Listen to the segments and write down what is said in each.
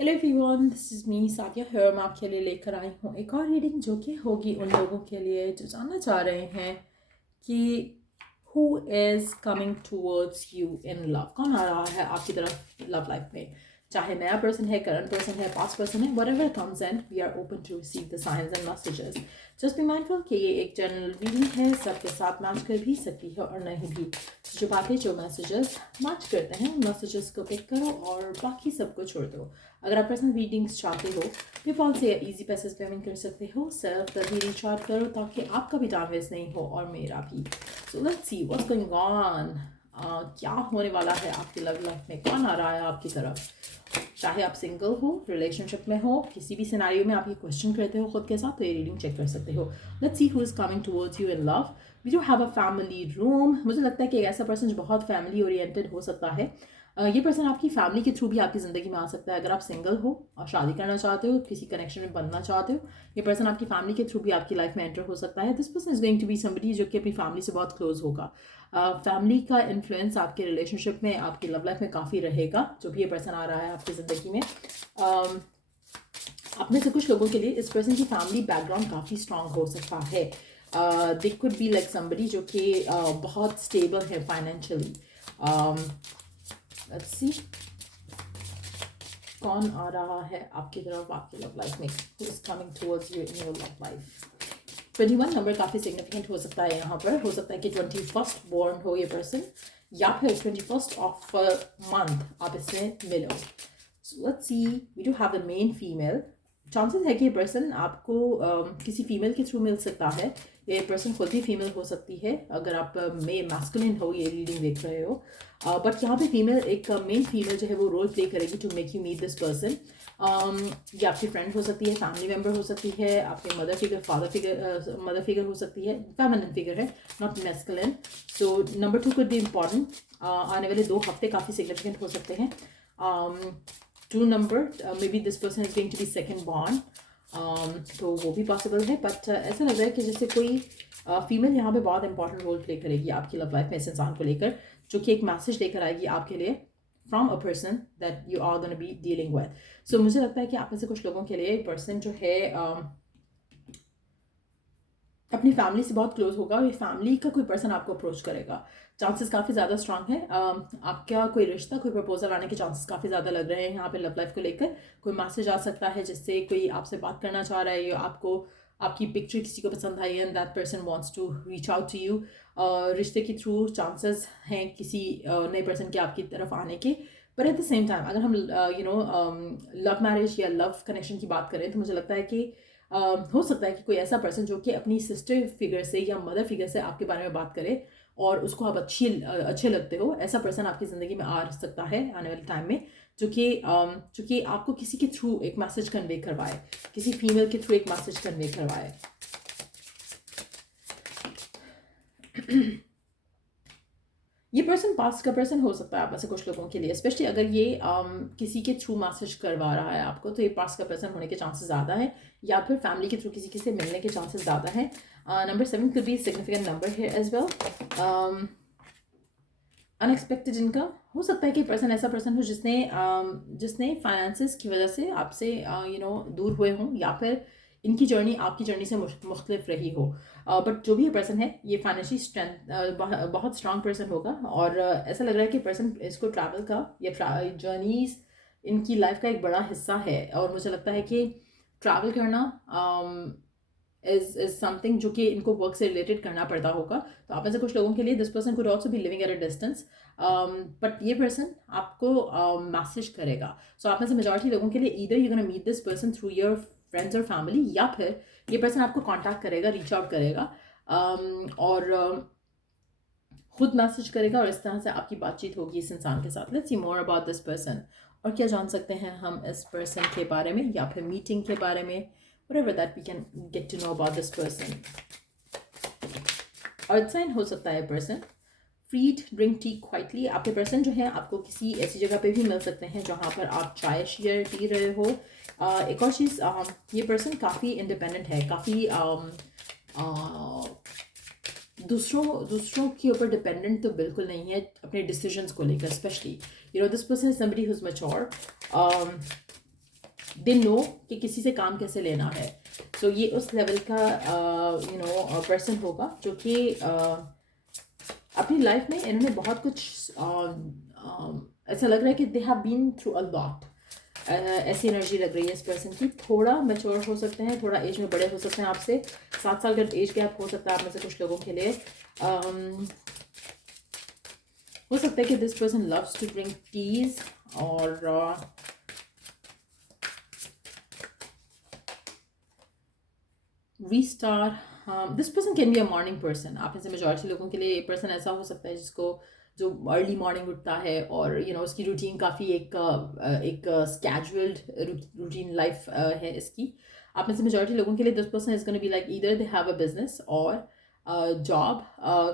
Hello everyone, this is me Sadia here. मैं आपके लिए लेकर आई हूँ एक और रीडिंग जो कि होगी उन लोगों के लिए जो जानना चाह रहे हैं कि who is coming towards you in love. कौन आ रहा है आपकी तरफ लव लाइफ में, चाहे नया पर्सन है, करंट पर्सन है, पास्ट पर्सन है, whatever comes in, we are open to receive the signs and messages. Just be mindful कि ये एक जनरल रीडिंग है, सबके साथ मैच कर भी सकती है और नहीं भी। जो बाकी जो मैसेजेस मैच करते हैं उन मैसेजेस को पिक करो और बाकी सबको छोड़ दो। अगर आप पर्सनल रीडिंग्स चाहते हो, पेपॉल से इजी पैसेज पेमेंट कर सकते हो। सेल्फ तभी रिचार्ज करो ताकि आपका भी टाइम वेस्ट नहीं हो और मेरा भी। सो let's see what's going on. क्या होने वाला है आपकी लव लाइफ में, कौन आ रहा है आपकी तरफ। चाहे आप सिंगल हो, रिलेशनशिप में हो, किसी भी सिनेरियो में आप ये क्वेश्चन करते हो खुद के साथ, तो ये रीडिंग चेक कर सकते हो। Let's see who is coming towards you in love. We do have a family room. मुझे लगता है कि एक ऐसा पर्सन जो बहुत फैमिली ओरिएंटेड हो सकता है। ये पर्सन आपकी फैमिली के थ्रू भी आपकी ज़िंदगी में आ सकता है। अगर आप सिंगल हो और शादी करना चाहते हो, किसी कनेक्शन में बनना चाहते हो, ये पर्सन आपकी फैमिली के थ्रू भी आपकी लाइफ में एंटर हो सकता है। This person is going to be somebody जो कि अपनी फैमिली से बहुत क्लोज होगा। फैमिली का इन्फ्लुएंस आपके रिलेशनशिप में, आपकी लव लाइफ में काफ़ी रहेगा। जो भी ये पर्सन आ रहा है आपकी ज़िंदगी में, आप में से कुछ लोगों के लिए इस पर्सन की फैमिली बैकग्राउंड काफ़ी स्ट्रांग हो सकता है। They could be like somebody जो कि बहुत स्टेबल है फाइनेंशियली। लेट्स सी कौन आ रहा है आपकी तरफ आपकी लव लाइफ में, who is coming towards you in your love life. 21 number काफ़ी सिग्निफिकेंट हो सकता है यहाँ पर। हो सकता है कि 21st बॉर्न हो ये पर्सन, या फिर 21st ऑफ मंथ आप इससे मिलो। So let's see, we do have the main female. Chances है कि ये पर्सन आपको किसी फीमेल के थ्रू मिल सकता है। ये पर्सन खुद भी फीमेल हो सकती है अगर आप मे मैस्कुलिन हो ये रीडिंग देख रहे हो। बट यहाँ पे फीमेल, एक मेन फीमेल जो है वो रोल प्ले करेगी to make you meet this person. ये आपकी फ्रेंड हो सकती है, फैमिली मेम्बर हो सकती है, आपके mother figure, father figure, mother figure हो सकती है, फेमिनिन फिगर है, not masculine. So number 2 could be important. आने वाले 2 हफ्ते काफ़ी सिग्निफिकेंट हो सकते हैं। 2 number, maybe this person is going to be second born, तो वो भी पॉसिबल है। बट ऐसा लग रहा है कि जैसे कोई फीमेल यहाँ पे बहुत इंपॉर्टेंट रोल प्ले करेगी आपकी लव लाइफ में इस इंसान को लेकर, जो कि एक मैसेज लेकर आएगी आपके लिए from a person that you are gonna be dealing with. So मुझे लगता है कि आप में से कुछ लोगों के लिए पर्सन जो है अपनी फैमिली से बहुत क्लोज होगा और ये फैमिली का कोई पर्सन आपको अप्रोच करेगा। चांसेस काफ़ी ज़्यादा स्ट्रांग है। आपका कोई रिश्ता, कोई प्रपोजल आने के चांसेस काफ़ी ज़्यादा लग रहे हैं यहाँ पे लव लाइफ को लेकर। कोई मैसेज आ सकता है जिससे कोई आपसे बात करना चाह रहा है, या आपको आपकी पिक्चर किसी को पसंद आई and that person wants to reach out to you. रिश्ते के थ्रू चांसेस हैं किसी नए पर्सन के आपकी तरफ आने के। पर एट द सेम टाइम अगर हम लव मैरिज या लव कनेक्शन की बात करें, तो मुझे लगता है कि हो सकता है कि कोई ऐसा पर्सन जो कि अपनी सिस्टर फिगर से या मदर फिगर से आपके बारे में बात करे और उसको आप अच्छे लगते हो, ऐसा पर्सन आपकी ज़िंदगी में आ सकता है आने वाले टाइम में, जो कि आपको किसी के थ्रू एक मैसेज कन्वे करवाए, किसी फीमेल के थ्रू एक मैसेज कन्वे करवाए। ये पर्सन पास्ट का पर्सन हो सकता है आप में से कुछ लोगों के लिए, स्पेशली अगर ये किसी के थ्रू मैसेज करवा रहा है आपको, तो ये पास्ट का पर्सन होने के चांसेस ज़्यादा है, या फिर फैमिली के थ्रू किसी से मिलने के चांसेस ज़्यादा हैं। Number 7 could be significant number है एज वेल। अनएक्सपेक्टेड इनकम हो सकता है कि पर्सन ऐसा पर्सन हो जिसने फाइनेंसिस की वजह से आपसे दूर हुए हों, या फिर इनकी जर्नी आपकी जर्नी से मुख्तलिफ रही हो। बट जो भी ये पर्सन है, ये फाइनेंशियली स्ट्रेंथ बहुत स्ट्रांग पर्सन होगा। और ऐसा लग रहा है कि पर्सन इसको ट्रैवल का या जर्नीज इनकी लाइफ का एक बड़ा हिस्सा है। और मुझे लगता है कि ट्रैवल करना इज समथिंग जो कि इनको वर्क से रिलेटेड करना पड़ता होगा। तो आप में से कुछ लोगों के लिए this person could also be living at a distance, but ये पर्सन आपको मैसेज करेगा। सो आप में से मेजॉरिटी लोगों के लिए either you gonna meet this person through your friends और फैमिली, या फिर ये पर्सन आपको कांटेक्ट करेगा, रीच आउट करेगा, और खुद मैसेज करेगा, और इस तरह से आपकी बातचीत होगी इस इंसान के साथ। Let's see more about this person. और क्या जान सकते हैं हम इस पर्सन के बारे में, या फिर मीटिंग के बारे में, whatever that we can get to know about this person. Earth sign हो सकता है person. Freed drink tea quietly. आपके पर्सन जो है आपको किसी ऐसी जगह पे भी मिल सकते हैं जहाँ पर आप चाय शेयर पी रहे हो। एक और चीज़, ये पर्सन काफ़ी इंडिपेंडेंट है, काफ़ी दूसरों के ऊपर डिपेंडेंट तो बिल्कुल नहीं है अपने डिसीजंस को लेकर। Specially this person is somebody who is mature. They know कि किसी से काम कैसे लेना है. सो ये उस लेवल का पर्सन होगा जो कि अपनी लाइफ में इन्होंने बहुत कुछ ऐसा लग रहा है कि they have been through a lot. ऐसी एनर्जी लग रही है इस पर्सन की. थोड़ा मैच्योर हो सकते हैं, थोड़ा एज में बड़े हो सकते हैं आपसे. 7 साल का एज गैप हो सकता है आप में से कुछ लोगों के लिए. हो सकता है कि this person loves to drink teas और रीस्टार. This person can be a morning person. आप में से मेजॉरिटी लोगों के लिए ये पर्सन ऐसा हो सकता है जिसको जो अर्ली मॉर्निंग उठता है और उसकी रूटीन काफ़ी एक स्केड्यूल्ड रूटीन लाइफ है इसकी. आप में से मेजॉरिटी लोगों के लिए this person is gonna be like either they have a business और जॉब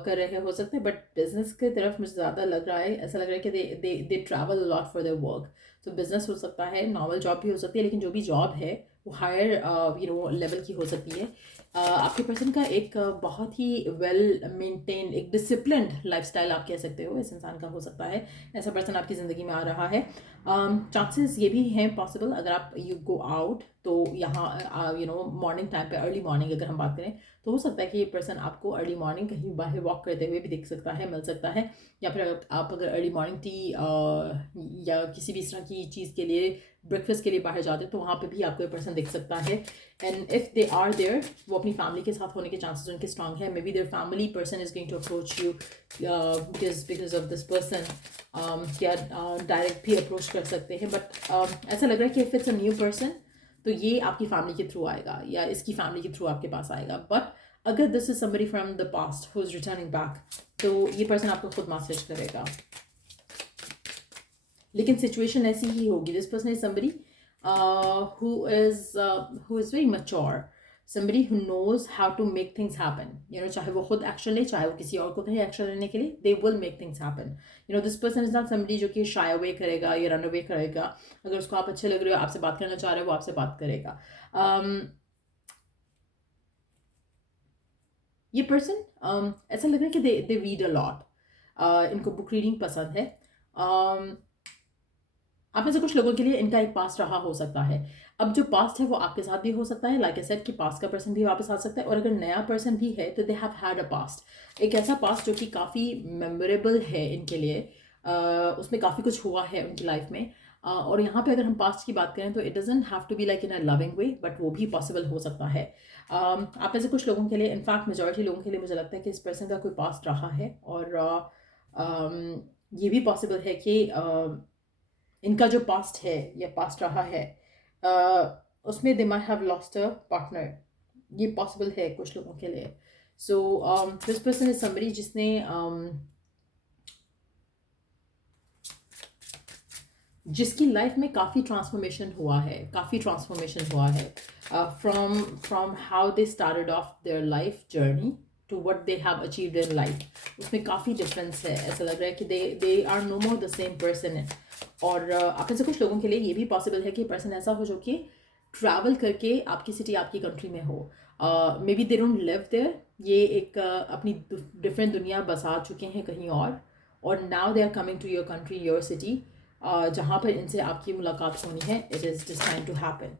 कर रहे हो सकते हैं. बट बिजनेस की तरफ मुझे ज़्यादा लग रहा है, ऐसा लग रहा है कि दे travel lot for their work. तो बिजनेस हो सकता है, नॉर्मल जॉब भी हो सकती है, लेकिन जो भी जॉब है वो हायर लेवल की हो सकती है. आपके पर्सन का एक बहुत ही वेल मेंटेन, एक डिसिप्लिन्ड लाइफस्टाइल आप कह सकते हो इस इंसान का हो सकता है. ऐसा पर्सन आपकी ज़िंदगी में आ रहा है. चांसेस ये भी हैं पॉसिबल, अगर आप यू गो आउट तो यहाँ मॉर्निंग टाइम पे, अर्ली मॉर्निंग अगर हम बात करें तो हो सकता है कि ये पर्सन आपको अर्ली मॉर्निंग कहीं बाहर वॉक करते हुए भी दिख सकता है, मिल सकता है. या फिर आप अगर अर्ली मॉर्निंग टी या किसी भी इस तरह की चीज़ के लिए, ब्रेकफास्ट के लिए बाहर जाते हैं तो वहाँ पे भी आपको ये पर्सन दिख सकता है. And if they are there, वो अपनी फैमिली के साथ होने के चांसेस उनके स्ट्रांग है. Maybe their family person is going to approach you because of this person. क्या डायरेक्ट भी अप्रोच कर सकते हैं. बट ऐसा लग रहा है कि if it's a new person तो ये आपकी फैमिली के थ्रू आएगा या इसकी फैमिली के थ्रू आपके पास आएगा. बट अगर this is somebody from the past who is returning back तो ये पर्सन आपको खुद मैसेज करेगा. लेकिन सिचुएशन ऐसी ही होगी. This person is somebody who is very mature, somebody who knows how to make things happen. चाहे वो खुद एक्शन ले, चाहे वो किसी और को कहे एक्शन लेने के लिए, they will make things happen. This person is not somebody जो कि shy away करेगा या run away करेगा. अगर उसको आप अच्छे लग रहे हो, आपसे बात करना चाह रहे हो, वो आपसे बात करेगा. ये पर्सन ऐसा लग रहा है कि they read a lot. इनको बुक रीडिंग पसंद है. आप में से कुछ लोगों के लिए इनका एक पास्ट रहा हो सकता है. अब जो पास्ट है वो आपके साथ भी हो सकता है. लाइक आई सेड कि पास्ट का पर्सन भी वापस आ सकता है. और अगर नया पर्सन भी है तो they have had a past, एक ऐसा पास्ट जो कि काफ़ी मेमोरेबल है इनके लिए. उसमें काफ़ी कुछ हुआ है उनकी लाइफ में. और यहाँ पे अगर हम पास्ट की बात करें तो it doesn't have to be like in a loving way, but वो भी पॉसिबल हो सकता है. आप में से कुछ लोगों के लिए, इनफैक्ट मेजॉरिटी लोगों के लिए मुझे लगता है कि इस पर्सन का कोई पास्ट रहा है. और ये भी पॉसिबल है कि इनका जो पास्ट है या पास्ट रहा है उसमें they might have lost a partner. ये पॉसिबल है कुछ लोगों के लिए. So this person is somebody जिसने जिसकी लाइफ में काफ़ी ट्रांसफॉर्मेशन हुआ है, from how they started off their life journey to what they have achieved in life. उसमें काफ़ी डिफरेंस है. ऐसा लग रहा है कि they are no more the same person. और आप में से कुछ लोगों के लिए ये भी पॉसिबल है कि पर्सन ऐसा हो जो कि ट्रैवल करके आपकी सिटी, आपकी कंट्री में हो. Maybe they don't live there. ये एक अपनी डिफरेंट दुनिया बसा चुके हैं कहीं और now they are coming to your country, your city, जहाँ पर इनसे आपकी मुलाकात होनी है. It is destined to happen.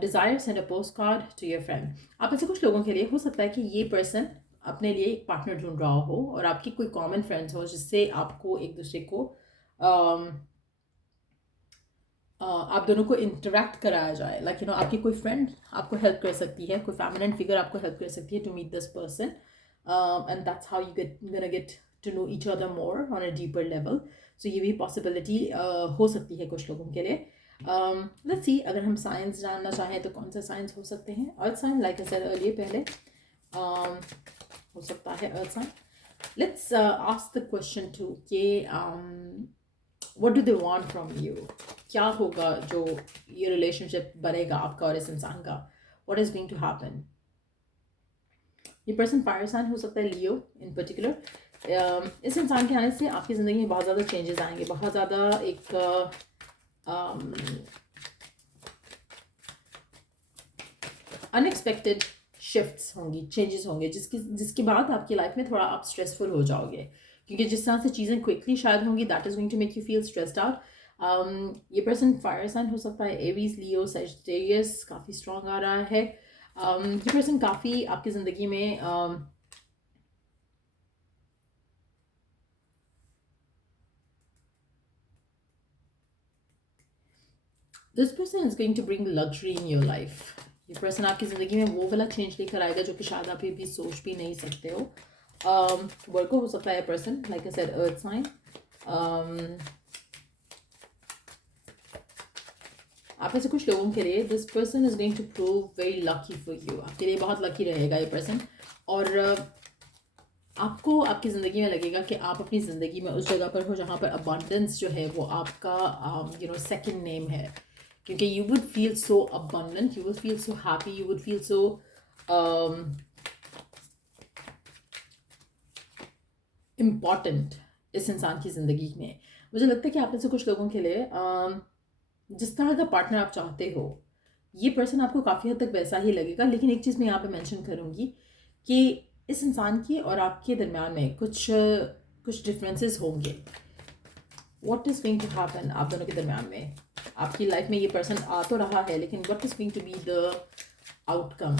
Desire send a postcard to your friend. आप में से कुछ लोगों के लिए हो सकता है कि ये पर्सन अपने लिए एक पार्टनर ढूंढ रहा हो और आपकी कोई कॉमन फ्रेंड्स हो जिससे आपको एक दूसरे को आप दोनों को इंटरेक्ट कराया जाए. लाइक आपकी कोई फ्रेंड आपको हेल्प कर सकती है, कोई फेमिनिन फिगर आपको हेल्प कर सकती है to meet this person. And that's how you get to know each other more on a deeper level. So ये भी पॉसिबिलिटी हो सकती है कुछ लोगों के लिए. लेट्स सी, अगर हम साइंस जानना चाहें तो कौन से साइंस हो सकते हैं. Earth sign, like I said earlier, पहले हो सकता है earth sign. Let's ask the question to कि what do they want from you. क्या होगा जो ये रिलेशनशिप बनेगा आपका और इस इंसान का. what is going to happen. ये पर्सन फायर साइन हो सकता है, लियो इन पर्टिकुलर. इस इंसान के आने से आपकी ज़िंदगी में बहुत ज़्यादा चेंजेस आएंगे. बहुत ज़्यादा एक अनएक्सपेक्टेड शिफ्ट्स होंगी, चेंजेस होंगे, जिसके बाद आपकी लाइफ में थोड़ा आप स्ट्रेसफुल हो जाओगे. क्योंकि जिस तरह से चीज़ें क्विकली शायद होंगी, that is going to make you feel stressed out. ये पर्सन फायर साइन हो सकता है, एवीज, लियो, सजिटेरियस, काफ़ी स्ट्रॉन्ग आ रहा है। ये पर्सन काफ़ी आपकी ज़िंदगी में this person is going to bring luxury in your life. ये पर्सन आपकी ज़िंदगी में वो वाला चेंज लेकर आएगा जो कि शायद आप भी सोच भी नहीं सकते हो। वर्को हो सकता है person, like I said, earth sign. आप ऐसे कुछ लोगों के लिए this person is going to prove very lucky for you. आपके लिए बहुत लकी रहेगा ये पर्सन। और आपको आपकी ज़िंदगी में लगेगा कि आप अपनी ज़िंदगी में उस जगह पर हो जहाँ पर अबंडेंस जो है वो आपका सेकंड नेम है, क्योंकि you would feel so abundant, you would feel so happy, you would feel so important इस इंसान की ज़िंदगी में। मुझे लगता है कि आप में से कुछ लोगों के लिए जिस तरह का पार्टनर आप चाहते हो, ये पर्सन आपको काफ़ी हद तक वैसा ही लगेगा। लेकिन एक चीज़ मैं यहाँ पे मेंशन करूँगी कि इस इंसान की और आपके दरम्यान में कुछ डिफरेंसेस होंगे। What is going to happen आप दोनों के दरम्यान में? आपकी लाइफ में ये पर्सन आ तो रहा है, लेकिन what is going to be the outcome?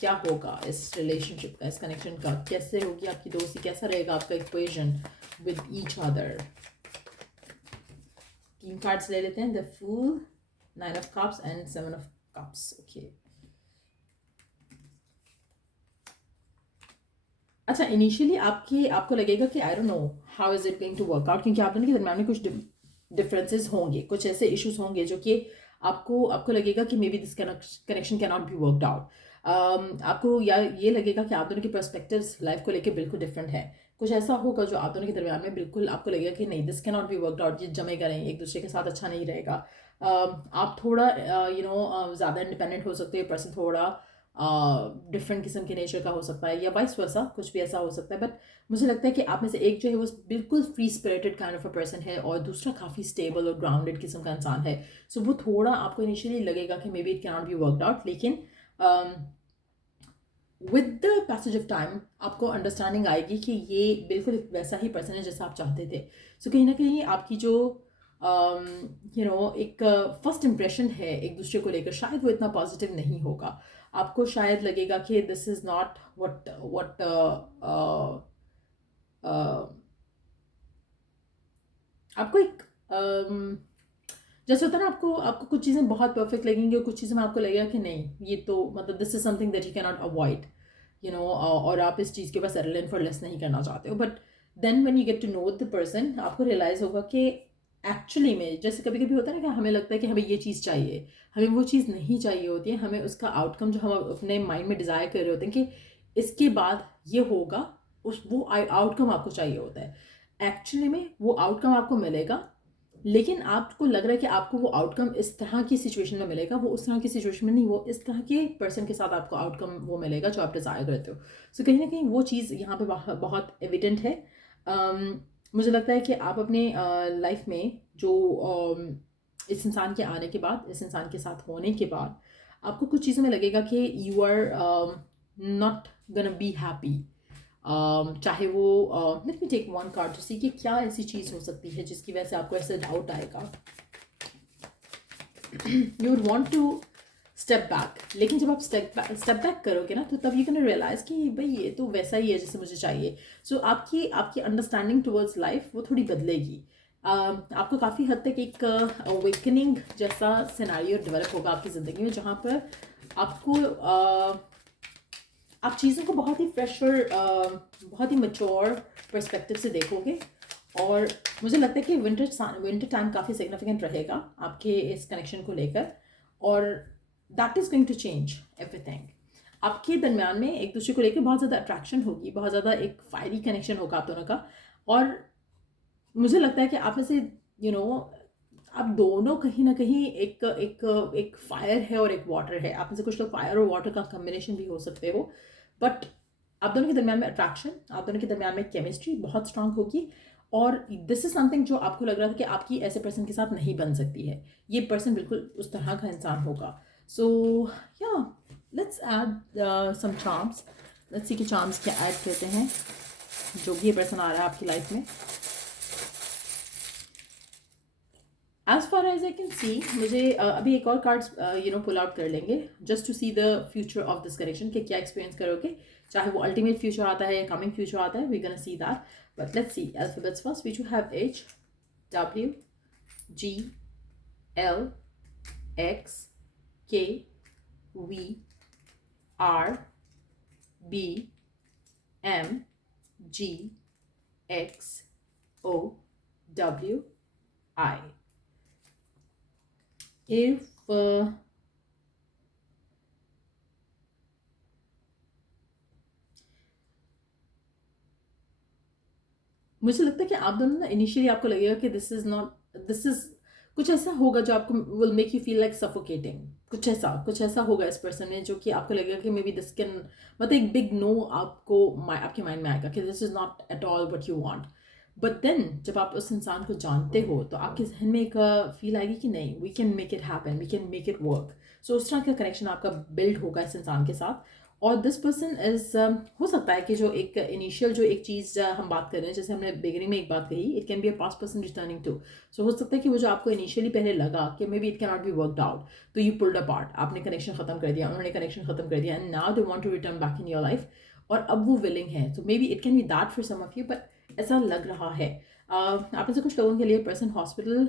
क्या होगा इस रिलेशनशिप का, इस कनेक्शन का? कैसे होगी आपकी दोस्ती? कैसा रहेगा आपका equation with each other? 3 cards ले लेते हैं, the fool, 9 of cups and 7 of cups. Okay, अच्छा, इनिशियली आपको लगेगा कि I don't know how is it going to work out, क्योंकि आप दोनों के दरम्यान में कुछ डिफरेंसेस होंगे, कुछ ऐसे इश्यूज होंगे जो कि आपको लगेगा कि may be this connection can not be worked out. आपको या ये लगेगा कि आप दोनों के पर्सपेक्टिव्स लाइफ को लेकर बिल्कुल डिफरेंट है। कुछ ऐसा होगा जो आप दोनों के दरम्यान में बिल्कुल आपको लगेगा कि नहीं, this can not be worked out, ये जमेगा नहीं, एक दूसरे के साथ अच्छा नहीं रहेगा। आप थोड़ा ज़्यादा इंडिपेंडेंट हो सकते हैं, पर्सन थोड़ा डिफरेंट किस्म के नेचर का हो सकता है, या वाइस वर्सा, कुछ भी ऐसा हो सकता है। बट मुझे लगता है कि आप में से एक जो है वो बिल्कुल free spirited kind of a person है, और दूसरा काफ़ी स्टेबल और ग्राउंडेड किस्म का इंसान है। सो वो थोड़ा आपको इनिशियली लगेगा कि may be it can not be worked out, लेकिन with the passage of time आपको अंडरस्टैंडिंग आएगी कि ये बिल्कुल वैसा ही पर्सन है जैसा आप चाहते थे। सो कहीं ना कहीं आपकी जो एक फर्स्ट इम्प्रेशन है एक दूसरे को लेकर, शायद वो इतना पॉजिटिव नहीं होगा। आपको शायद लगेगा कि दिस इज़ नॉट व्हाट आपको एक जैसे होता है ना, आपको कुछ चीज़ें बहुत परफेक्ट लगेंगी और कुछ चीज़ें में आपको लगेगा कि नहीं, ये तो मतलब this is something that you can not avoid, और आप इस चीज़ के ऊपर सेटल इन फॉर लेस नहीं करना चाहते हो। But then when you get to know the person, आपको रियलाइज़ होगा कि एक्चुअली में, जैसे कभी कभी होता है ना कि हमें लगता है कि हमें ये चीज़ चाहिए, हमें वो चीज़ नहीं चाहिए होती है, हमें उसका आउटकम जो हम अपने माइंड में डिज़ायर कर रहे होते हैं कि इसके बाद ये होगा, वो आउटकम आपको चाहिए होता है। एक्चुअली में वो आउटकम आपको मिलेगा, लेकिन आपको लग रहा है कि आपको वो आउटकम इस तरह की सिचुएशन में मिलेगा, वो उस तरह की सिचुएशन में नहीं, वो इस तरह के पर्सन के साथ आपको आउटकम वो मिलेगा जो आप डिज़ायर करते हो। सो कहीं ना कहीं वो चीज़ यहाँ पे बहुत एविडेंट है। मुझे लगता है कि आप अपने लाइफ में जो इस इंसान के आने के बाद, इस इंसान के साथ होने के बाद, आपको कुछ चीज़ों में लगेगा कि you are not gonna be happy. चाहे वो let me take one card to see कि क्या ऐसी चीज़ हो सकती है जिसकी वजह से आपको ऐसा डाउट आएगा। You would want to step back, लेकिन जब आप स्टेप बैक करोगे ना, तो तब यू कैन रियलाइज कि भाई ये तो वैसा ही है जैसे मुझे चाहिए। सो आपकी अंडरस्टैंडिंग टुवर्ड्स लाइफ वो थोड़ी बदलेगी। आपको काफ़ी हद तक एक अवेकनिंग जैसा सिनेरियो डेवलप होगा आपकी ज़िंदगी में, जहाँ पर आपको आप चीज़ों को बहुत ही फ्रेश और बहुत ही मैच्योर पर्सपेक्टिव से देखोगे। और मुझे लगता है कि विंटर टाइम काफ़ी सिग्निफिकेंट रहेगा आपके इस कनेक्शन को लेकर, और that is going to change everything. आपके दरम्यान में एक दूसरे को लेकर बहुत ज़्यादा अट्रैक्शन होगी, बहुत ज़्यादा एक फायरी कनेक्शन होगा आप दोनों का। और मुझे लगता है कि आप में से आप दोनों कहीं ना कहीं एक फायर है और एक वाटर है। आप में से कुछ लोग फायर और वाटर का कॉम्बिनेशन भी हो सकते हो। बट आप दोनों के दरम्यान में अट्रैक्शन, आप दोनों के दरम्यान में केमिस्ट्री बहुत स्ट्रांग होगी, और दिस इज समथिंग जो आपको लग रहा था कि आपकी ऐसे पर्सन के साथ नहीं बन सकती है, ये पर्सन बिल्कुल उस तरह का इंसान होगा। सो या let's add some charms, let's see कि चार्म्स क्या ऐड करते हैं जो भी ये पर्सन आ रहा है आपकी लाइफ में। As far as I can see, मुझे अभी एक और कार्ड्स पुल आउट कर लेंगे just to see the future of this connection कि क्या एक्सपीरियंस करोगे, चाहे वो अल्टीमेट फ्यूचर आता है या कमिंग फ्यूचर आता है, we gonna see that. But let's see alphabets first. We do have H, W, G, L, X, K, V, R, B, M, G, X, O, W, I. If मुझे लगता है कि आप दोनों ना इनिशियली आपको लगेगा कि दिस इज कुछ ऐसा होगा जो आपको will make you feel like suffocating, कुछ ऐसा होगा इस पर्सन में जो कि आपको लगेगा कि मे बी दिस कैन, मतलब एक बिग नो आपको आपके माइंड में आएगा कि this is not at all what you want. But then जब आप उस इंसान को जानते हो तो आपके जहन में एक फील आएगी कि नहीं, we can make it happen, we can make it work. So उस तरह का कनेक्शन आपका बिल्ड होगा इस इंसान के साथ। और दिस पर्सन इज हो सकता है कि जो एक इनिशियल जो एक चीज़ हम बात कर रहे हैं, जैसे हमने बिगिनिंग में एक बात कही, it can be a past person returning to. So हो सकता है कि वो जो आपको इनिशियली पहले लगा कि may be it can not be worked out, तो यू पुल्ड अपार्ट, आपने कनेक्शन खत्म कर दिया, उन्होंने कनेक्शन खत्म कर दिया, and now they want to return back in your life, और अब वो विलिंग है। तो may be it can be that for some of you, but ऐसा लग रहा है। आप में से कुछ लोगों के लिए पर्सन हॉस्पिटल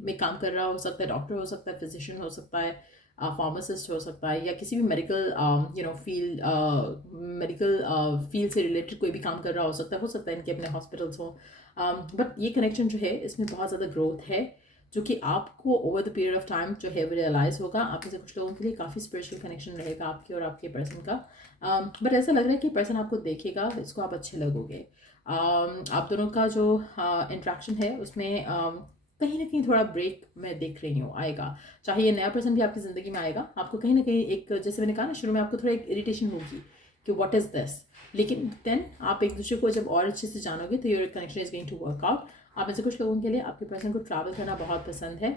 में काम कर रहा हो सकता है, डॉक्टर हो सकता है, फिजिशियन हो सकता है, फार्मासिस्ट हो सकता है, या किसी भी मेडिकल फील्ड से रिलेटेड कोई भी काम कर रहा हो सकता है इनके अपने हॉस्पिटल्स हों। बट ये कनेक्शन जो है इसमें बहुत ज़्यादा ग्रोथ है, जो कि आपको over the period of time जो है वो रियलाइज़ होगा। आप में से कुछ लोगों के लिए काफ़ी स्पिरिचुअल कनेक्शन रहेगा आपके और आपके पर्सन का। बट ऐसा लग रहा है कि पर्सन आपको देखेगा, इसको आप अच्छे लगोगे। आप दोनों का जो इंट्रैक्शन है उसमें कहीं ना कहीं थोड़ा ब्रेक मैं देख रही हूँ आएगा। चाहे ये नया पर्सन भी आपकी ज़िंदगी में आएगा, आपको कहीं ना कहीं एक, जैसे मैंने कहा ना शुरू में, आपको थोड़ा एक इरिटेशन होगी कि व्हाट इज़ दिस, लेकिन देन आप एक दूसरे को जब और अच्छे से जानोगे तो your connection is going to work out. आप में से कुछ लोगों के लिए आपके पर्सन को ट्रैवल करना बहुत पसंद है,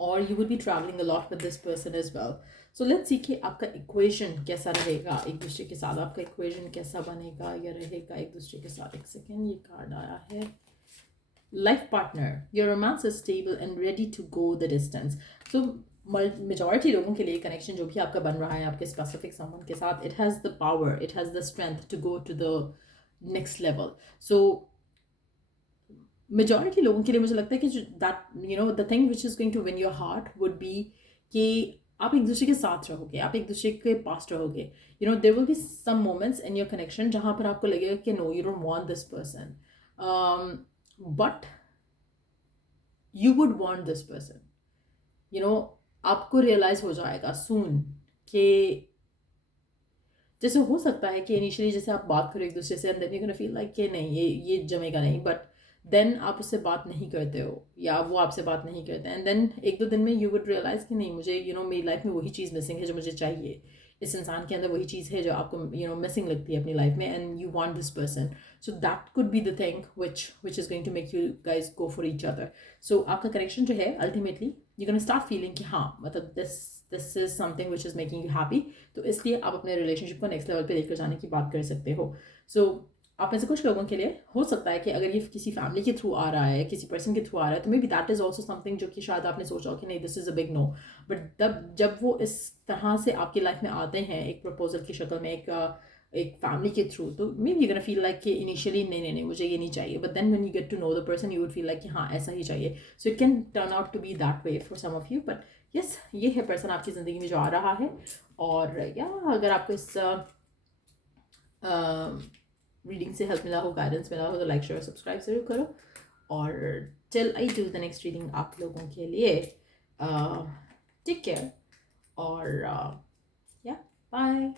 और you will be travelling a lot with this person as well. So let's see कि आपका इक्वेशन कैसा रहेगा एक दूसरे के साथ, आपका इक्वेशन कैसा बनेगा या रहेगा एक दूसरे के साथ। एक सेकेंड, ये कार्ड आया है life partner, your romance is stable and ready to go the distance. So majority लोगों के लिए कनेक्शन जो भी आपका बन रहा है आपके स्पेसिफिक समवन के साथ, it has the power, it has the strength to go to the next level. So majority लोगों के लिए मुझे लगता है कि that the thing which is going to win your heart would be कि आप एक दूसरे के साथ रहोगे, आप एक दूसरे के पास रहोगे। There will be some moments in your connection जहाँ पर आपको लगेगा कि no, you don't want this person, but you would want this person. आपको रियलाइज हो जाएगा सून कि जैसे हो सकता है कि इनिशियली जैसे आप बात करो एक दूसरे से, and then you gonna feel like कि नहीं, ये जमेगा नहीं, बट देन आप उससे बात नहीं करते हो या वो आपसे बात नहीं करते, एंड देन एक दो दिन में यू वुड रियलाइज कि नहीं, मुझे मेरी लाइफ में वही चीज़ मिसिंग है जो मुझे चाहिए, इस इंसान के अंदर वही चीज़ है जो आपको मिसिंग लगती है अपनी लाइफ में, and you want this person. So that could be the thing which is going to make you guys go for each other. So आपका कनेक्शन जो है ultimately you gonna start feeling कि हाँ, मतलब this is something which is making you happy. तो इसलिए आप अपने रिलेशनशिप को नेक्स्ट लेवल पे लेकर जाने की बात कर सकते हो। सो आप में से कुछ लोगों के लिए हो सकता है कि अगर ये किसी फैमिली के थ्रू आ रहा है, किसी पर्सन के थ्रू आ रहा है, तो maybe that is also something जो कि शायद आपने सोचा हो कि नहीं, this is a big no. But तब जब वो इस तरह से आपकी लाइफ में आते हैं एक प्रपोजल की शक्ल में, एक फैमिली के थ्रू, तो maybe gonna feel like कि इनिशियली नहीं नहीं नहीं मुझे ये नहीं चाहिए, but then when you get to know the person you would feel like कि हाँ, ऐसा ही चाहिए। So it can turn out to be that way for some of you, but yes, ये है पर्सन आपकी ज़िंदगी में जो आ रहा है। और या अगर आपको इस रीडिंग से हेल्प मिला हो, गाइडेंस मिला हो, तो लाइक शेयर सब्सक्राइब जरूर करो। और till I do the next reading आप लोगों के लिए टेक केयर और या बाय।